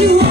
you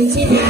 You